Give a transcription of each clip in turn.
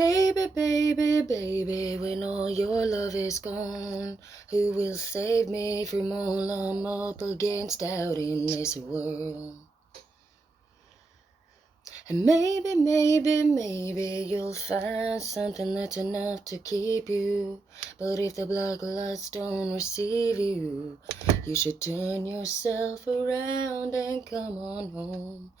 Baby, baby, baby, when all your love is gone, who will save me from all I'm up against out in this world? And maybe, maybe, maybe you'll find something that's enough to keep you. But if the black lights don't receive you, you should turn yourself around and come on home.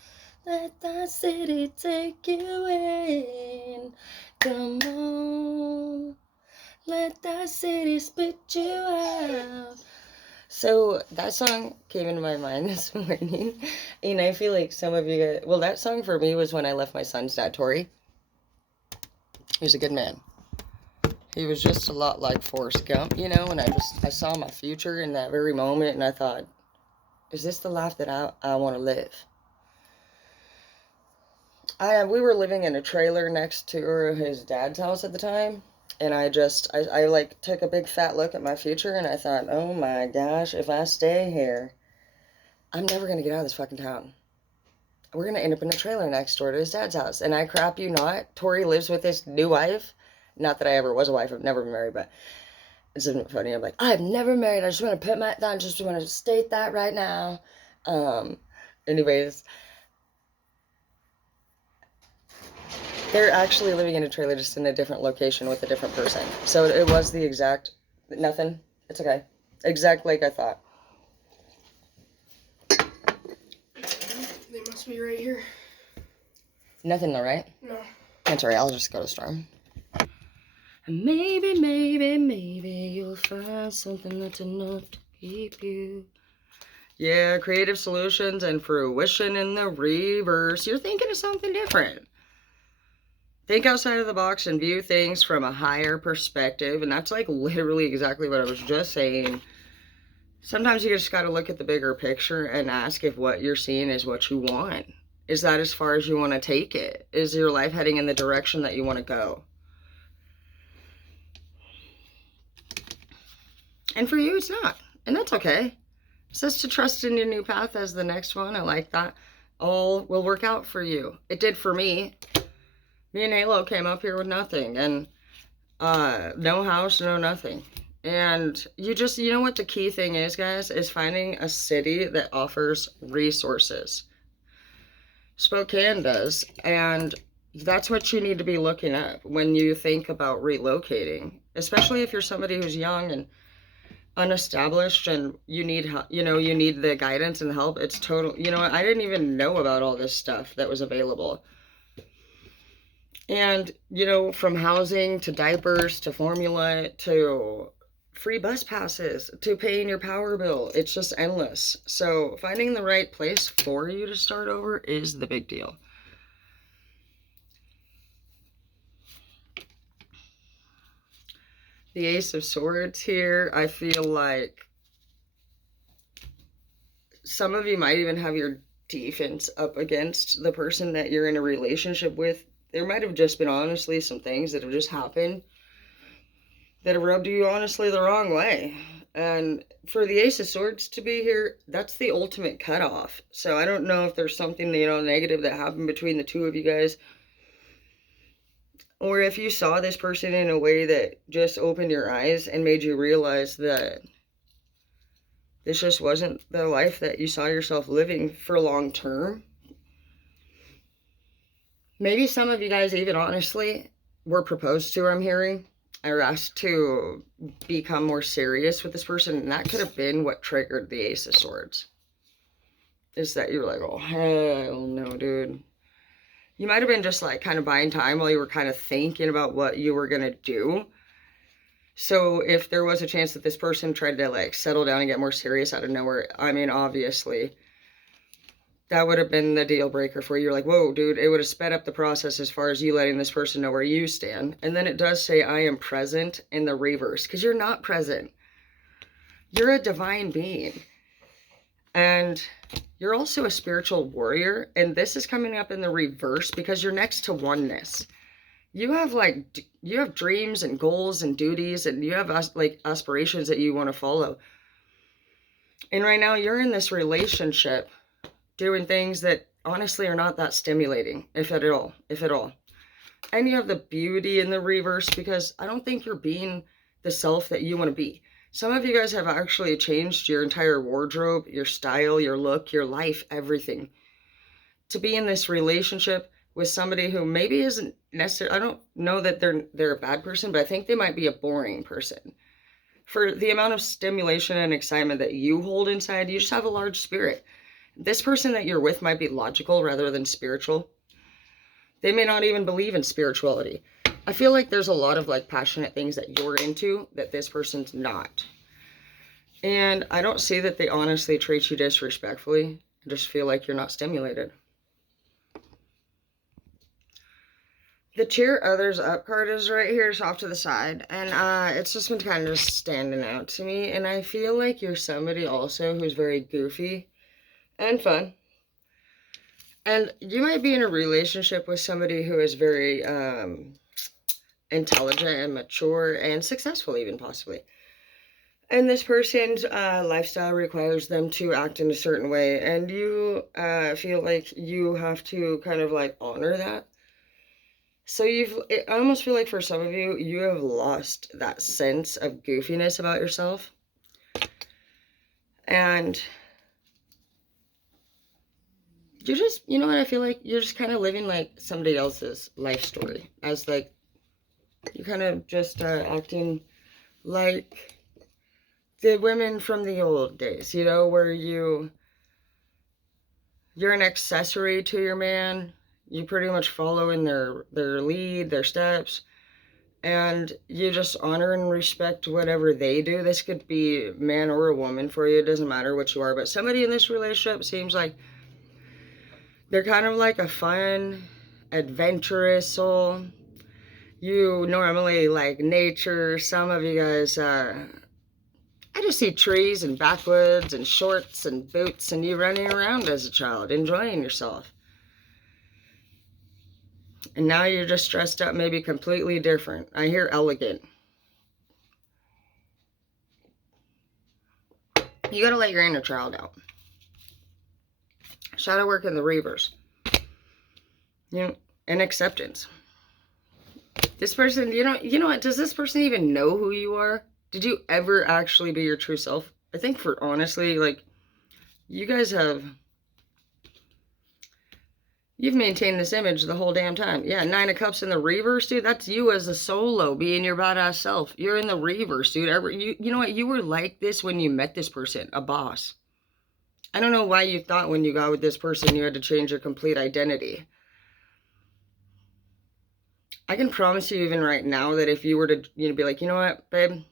Let that city take you in. Come on. Let that city spit you out. So that song came into my mind this morning, and I feel like some of you guys, well, that song for me was when I left my son's dad, Tori. He was a good man. He was just a lot like Forrest Gump, you know, and I saw my future in that very moment, and I thought, is this the life that I want to live? We were living in a trailer next to his dad's house at the time. And I like took a big fat look at my future and I thought, oh my gosh, if I stay here, I'm never going to get out of this fucking town. We're going to end up in a trailer next door to his dad's house. And I crap you not, Tori lives with his new wife. Not that I ever was a wife, I've never been married, but it's funny. I'm like, I've never married. I just want to put my, I just want to state that right now. Anyways, they're actually living in a trailer just in a different location with a different person. So it was the exact, nothing. It's okay. Exactly like I thought. They must be right here. Nothing though, right? No. That's alright, I'll just go to Storm. Maybe, maybe, maybe you'll find something that's enough to keep you. Yeah, creative solutions and fruition in the reverse. You're thinking of something different. Think outside of the box and view things from a higher perspective. And that's like literally exactly what I was just saying. Sometimes you just got to look at the bigger picture and ask if what you're seeing is what you want. Is that as far as you want to take it? Is your life heading in the direction that you want to go? And for you, it's not. And that's okay. It says to trust in your new path as the next one. I like that. All will work out for you. It did for me. Me and Halo came up here with nothing. And no house, no nothing. And you know what the key thing is, guys? Is finding a city that offers resources. Spokane does. And that's what you need to be looking at when you think about relocating. Especially if you're somebody who's young and unestablished and you need the guidance and help. It's total, I didn't even know about all this stuff that was available. And from housing to diapers to formula to free bus passes to paying your power bill, it's just endless. So finding the right place for you to start over is the big deal. The Ace of Swords here, I feel like some of you might even have your defense up against the person that you're in a relationship with. There might have just been honestly some things that have just happened that have rubbed you honestly the wrong way. And for the Ace of Swords to be here, that's the ultimate cutoff. So I don't know if there's something, negative that happened between the two of you guys. Or if you saw this person in a way that just opened your eyes and made you realize that this just wasn't the life that you saw yourself living for long term. Maybe some of you guys even honestly were proposed to, I'm hearing, or asked to become more serious with this person. And that could have been what triggered the Ace of Swords. Is that you were like, oh, hell no, dude. You might have been just like kind of buying time while you were kind of thinking about what you were going to do. So if there was a chance that this person tried to like settle down and get more serious out of nowhere, I mean, obviously, that would have been the deal breaker for you. You're like, whoa, dude, it would have sped up the process as far as you letting this person know where you stand. And then it does say, I am present in the reverse, because you're not present. You're a divine being. And you're also a spiritual warrior. And this is coming up in the reverse because you're next to oneness. You have dreams and goals and duties, and you have like aspirations that you want to follow. And right now you're in this relationship doing things that honestly are not that stimulating, if at all. And you have the beauty in the reverse, because I don't think you're being the self that you want to be. Some of you guys have actually changed your entire wardrobe, your style, your look, your life, everything, to be in this relationship with somebody who maybe isn't necessarily, I don't know that they're a bad person, but I think they might be a boring person. For the amount of stimulation and excitement that you hold inside, you just have a large spirit. This person that you're with might be logical rather than spiritual. They may not even believe in spirituality. I feel like there's a lot of like passionate things that you're into that this person's not. And I don't see that they honestly treat you disrespectfully. I just feel like you're not stimulated. The cheer others up card is right here, just off to the side. And it's just been kind of standing out to me. And I feel like you're somebody also who's very goofy and fun. And you might be in a relationship with somebody who is very intelligent and mature and successful, even possibly. And this person's lifestyle requires them to act in a certain way. And you feel like you have to kind of like honor that. So I almost feel like for some of you, you have lost that sense of goofiness about yourself. And you're just, you know what I feel like? You're just kind of living like somebody else's life story. As like, you're kind of just acting like the women from the old days, you know, where you're an accessory to your man. You pretty much follow in their lead, their steps, and you just honor and respect whatever they do. This could be man or a woman for you. It doesn't matter what you are, but somebody in this relationship seems like they're kind of like a fun, adventurous soul. You normally like nature. Some of you guys, I just see trees and backwoods and shorts and boots and you running around as a child, enjoying yourself. And now you're just dressed up maybe completely different. I hear elegant. You gotta let your inner child out. Shadow work in the reverse. You know, and acceptance. This person, you know what? Does this person even know who you are? Did you ever actually be your true self? I think for honestly, like, you guys you've maintained this image the whole damn time. Yeah, 9 of Cups in the reverse, dude. That's you as a solo, being your badass self. You're in the reverse, dude. You know what? You were like this when you met this person, a boss. I don't know why you thought when you got with this person you had to change your complete identity. I can promise you even right now that if you were to, be like, you know what, babe,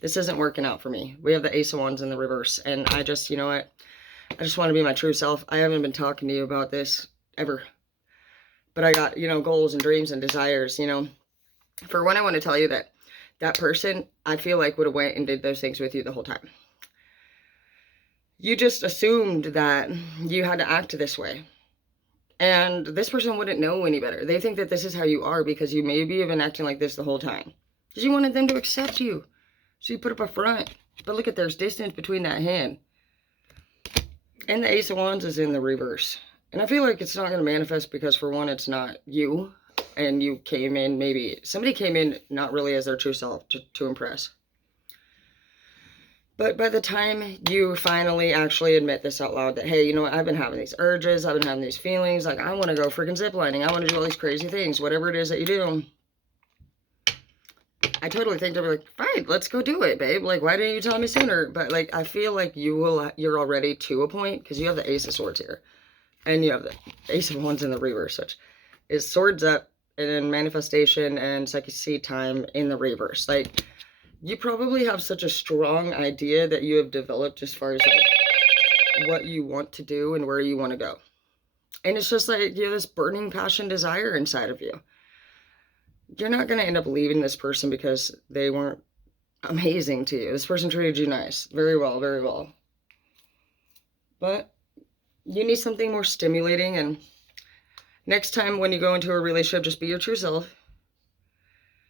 this isn't working out for me. We have the Ace of Wands in the reverse, and I just, you know what, I just want to be my true self. I haven't been talking to you about this ever. But I got, goals and dreams and desires, For one, I want to tell you that that person, I feel like, would have went and did those things with you the whole time. You just assumed that you had to act this way. And this person wouldn't know any better. They think that this is how you are because you maybe have been acting like this the whole time. Because you wanted them to accept you. So you put up a front. But look at, there's distance between that hand. And the Ace of Wands is in the reverse. And I feel like it's not going to manifest because, for one, it's not you. And you came in, maybe somebody came in not really as their true self to impress. But by the time you finally actually admit this out loud, that, hey, you know what, I've been having these urges, I've been having these feelings, like, I want to go freaking ziplining, I want to do all these crazy things, whatever it is that you do. I totally think they'll be like, fine, let's go do it, babe. Like, why didn't you tell me sooner? But, like, I feel like you're already to a point, because you have the Ace of Swords here. And you have the Ace of Wands in the reverse, which is swords up, and then manifestation and psychic seed time in the reverse. Like, you probably have such a strong idea that you have developed as far as like what you want to do and where you want to go. And it's just like you have this burning passion desire inside of you. You're not going to end up leaving this person because they weren't amazing to you. This person treated you nice. Very well, very well. But you need something more stimulating, and next time when you go into a relationship, just be your true self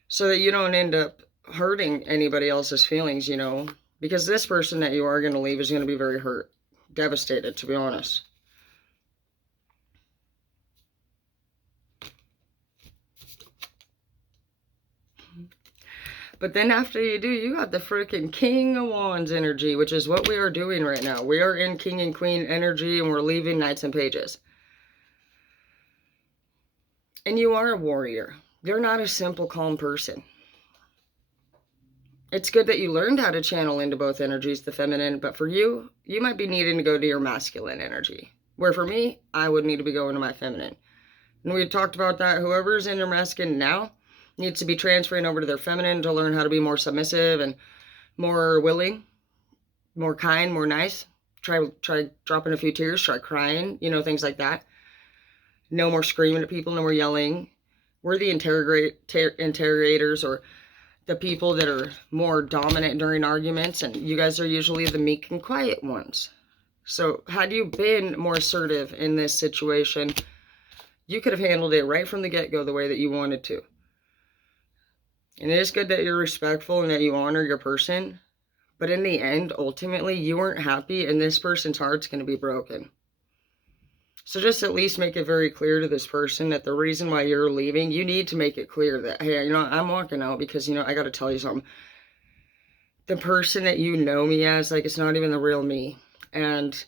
so that you don't end up hurting anybody else's feelings, because this person that you are going to leave is going to be very hurt, devastated, to be honest. But then after you do, you got the freaking King of Wands energy, which is what we are doing right now. We are in King and Queen energy, and we're leaving Knights and Pages. And you are a warrior. You're not a simple, calm person. It's good that you learned how to channel into both energies, the feminine, but for you, you might be needing to go to your masculine energy. Where for me, I would need to be going to my feminine. And we talked about that. Whoever's in their masculine now needs to be transferring over to their feminine to learn how to be more submissive and more willing, more kind, more nice. Try dropping a few tears, try crying, you know, things like that. No more screaming at people, no more yelling. We're the interrogators, or the people that are more dominant during arguments, and you guys are usually the meek and quiet ones. So had you been more assertive in this situation, you could have handled it right from the get-go the way that you wanted to. And it is good that you're respectful and that you honor your person, but in the end, ultimately, you weren't happy, and this person's heart's going to be broken. So just at least make it very clear to this person that the reason why you're leaving, you need to make it clear that, hey, you know, I'm walking out because, you know, I got to tell you something. The person that you know me as, like, it's not even the real me. And,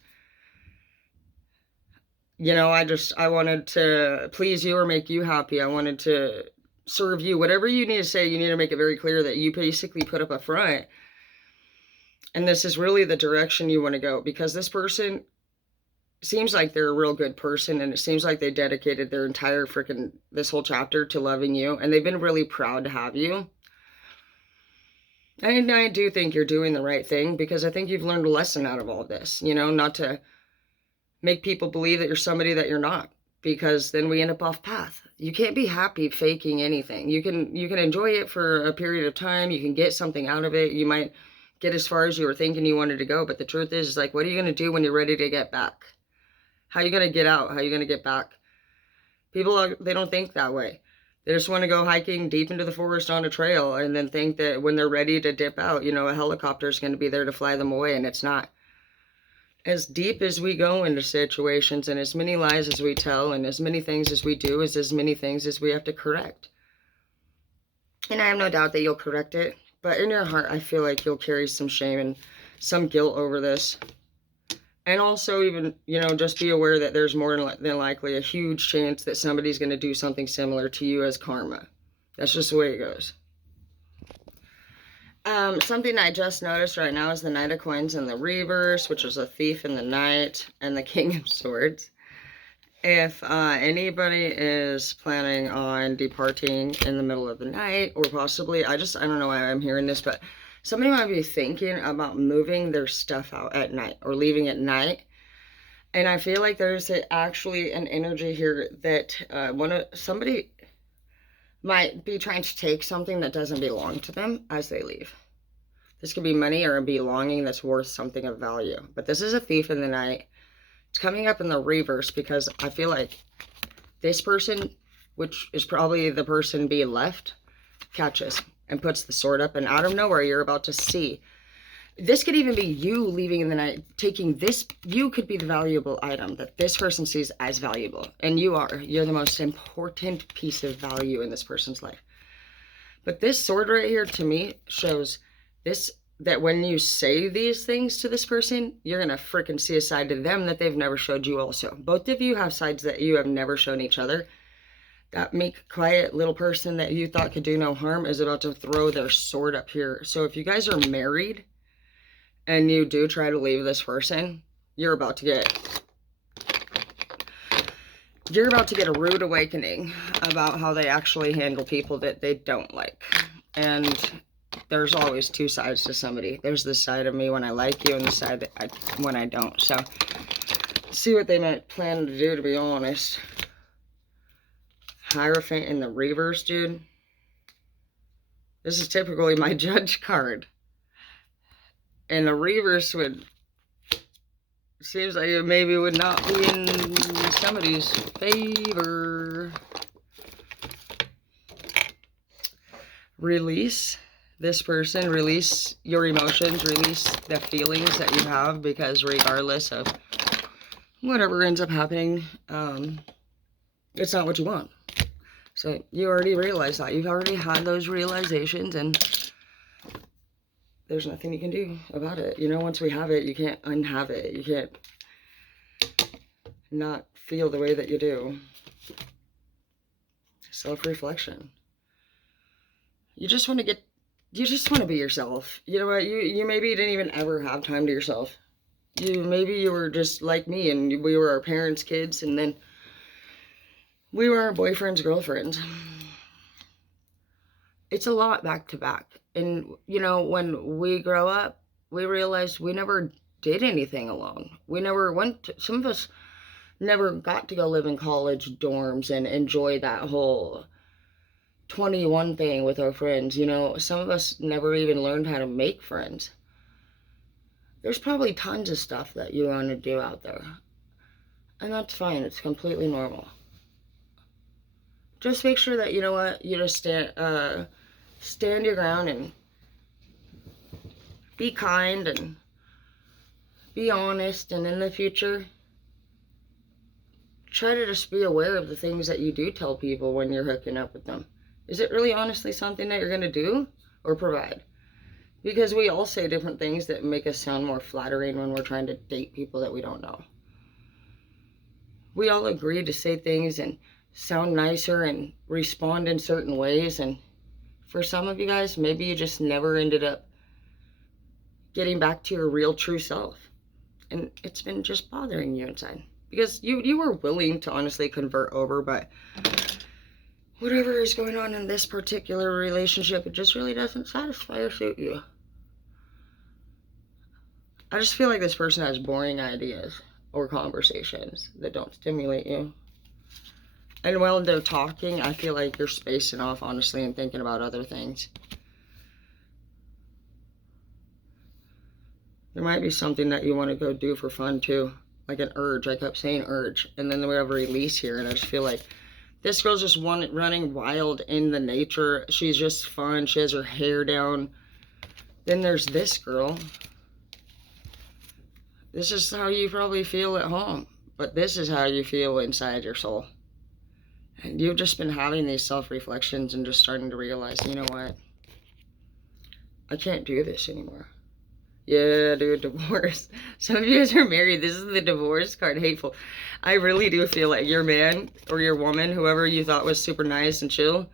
you know, I wanted to please you or make you happy. I wanted to serve you. Whatever you need to say, you need to make it very clear that you basically put up a front. And this is really the direction you want to go, because this person seems like they're a real good person, and it seems like they dedicated their entire freaking this whole chapter to loving you, and they've been really proud to have you. And I do think you're doing the right thing, because I think you've learned a lesson out of all this, you know, not to make people believe that you're somebody that you're not, because then we end up off path. You can't be happy faking anything. You can enjoy it for a period of time. You can get something out of it. You might get as far as you were thinking you wanted to go, but the truth is like, what are you going to do when you're ready to get back? How are you going to get out? How are you going to get back? People, they don't think that way. They just want to go hiking deep into the forest on a trail and then think that when they're ready to dip out, you know, a helicopter is going to be there to fly them away, and it's not. As deep as we go into situations, and as many lies as we tell, and as many things as we do, is as many things as we have to correct. And I have no doubt that you'll correct it, but in your heart, I feel like you'll carry some shame and some guilt over this. And also even, you know, just be aware that there's more than likely a huge chance that somebody's going to do something similar to you as karma. That's just the way it goes. Something I just noticed right now is the Knight of Coins in the reverse, which is a Thief in the Night, and the King of Swords. If anybody is planning on departing in the middle of the night, or possibly, I don't know why I'm hearing this, but somebody might be thinking about moving their stuff out at night or leaving at night. And I feel like there's actually an energy here that somebody might be trying to take something that doesn't belong to them as they leave. This could be money or a belonging that's worth something of value. But this is a Thief in the Night. It's coming up in the reverse because I feel like this person, which is probably the person being left, catches and puts the sword up, and out of nowhere you're about to see. This could even be you leaving in the night, taking this. You could be the valuable item that this person sees as valuable, and you're the most important piece of value in this person's life. But this sword right here to me shows this, that when you say these things to this person, you're gonna freaking see a side to them that they've never showed you also. Both of you have sides that you have never shown each other. That meek, quiet little person that you thought could do no harm is about to throw their sword up here. So if you guys are married and you do try to leave this person, you're about to get a rude awakening about how they actually handle people that they don't like. And there's always two sides to somebody. There's the side of me when I like you, and the side when I don't. So see what they might plan to do, to be honest. Hierophant in the reverse, dude. This is typically my judge card. And the reverse seems like it maybe would not be in somebody's favor. Release this person, release your emotions, release the feelings that you have, because regardless of whatever ends up happening, it's not what you want. So you already realized that. You've already had those realizations, and there's nothing you can do about it. You know, once we have it, you can't unhave it. You can't not feel the way that you do. Self-reflection. You just want to be yourself. You know what? You maybe didn't even ever have time to yourself. Maybe you were just like me, and we were our parents' kids, and then we were our boyfriends' girlfriends. It's a lot back to back. And, you know, when we grow up, we realize we never did anything alone. We never some of us never got to go live in college dorms and enjoy that whole 21 thing with our friends. You know, some of us never even learned how to make friends. There's probably tons of stuff that you want to do out there. And that's fine. It's completely normal. Just make sure that, you know what, you just stand your ground and be kind and be honest. And in the future, try to just be aware of the things that you do tell people when you're hooking up with them. Is it really honestly something that you're going to do or provide? Because we all say different things that make us sound more flattering when we're trying to date people that we don't know. We all agree to say things and sound nicer and respond in certain ways. And for some of you guys, maybe you just never ended up getting back to your real true self. And it's been just bothering you inside. Because you were willing to honestly convert over, but whatever is going on in this particular relationship, it just really doesn't satisfy or suit you. I just feel like this person has boring ideas or conversations that don't stimulate you. And while they're talking, I feel like you're spacing off, honestly, and thinking about other things. There might be something that you want to go do for fun, too. Like an urge. I kept saying urge. And then we have a release here, and I just feel like this girl's just running wild in the nature. She's just fun. She has her hair down. Then there's this girl. This is how you probably feel at home. But this is how you feel inside your soul. And you've just been having these self-reflections and just starting to realize, you know what? I can't do this anymore. Yeah, dude, divorce. Some of you guys are married. This is the divorce card. Hateful. I really do feel like your man or your woman, whoever you thought was super nice and chill,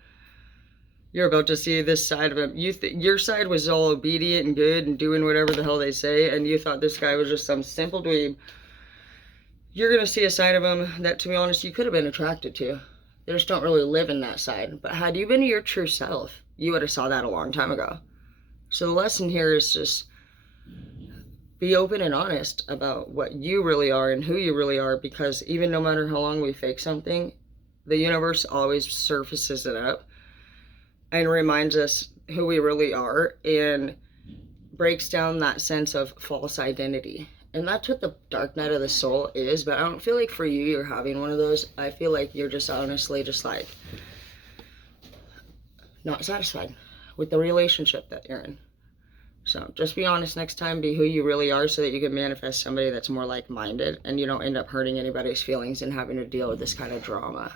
you're about to see this side of him. Your side was all obedient and good and doing whatever the hell they say, and you thought this guy was just some simple dweeb. You're going to see a side of him that, to be honest, you could have been attracted to. They just don't really live in that side. But had you been your true self, you would have saw that a long time ago. So the lesson here is just be open and honest about what you really are and who you really are, because even no matter how long we fake something, the universe always surfaces it up and reminds us who we really are and breaks down that sense of false identity. And that's what the dark night of the soul is. But I don't feel like for you, you're having one of those. I feel like you're just honestly just like not satisfied with the relationship that you're in. So just be honest next time, be who you really are, so that you can manifest somebody that's more like-minded and you don't end up hurting anybody's feelings and having to deal with this kind of drama.